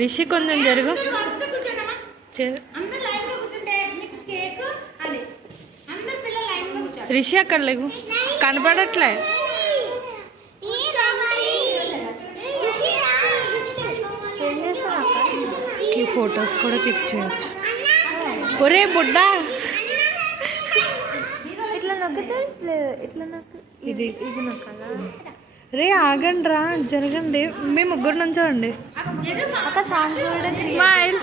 రిషి కొంచెం జరుగు. రిషి అక్కడ లేవు, కనపడట్లే. ఫొటోస్ కూడా క్లిక్ చేయొచ్చు. ఒరే బుడ్డా, ఇట్లా నొక్కితే ఇట్లా ఇది ఇది నొక్కాలా? రే ఆగండి రా, జరగండి. మీ ముగ్గురు నుంచోండి. అక్క సాంగ్ స్మైల్.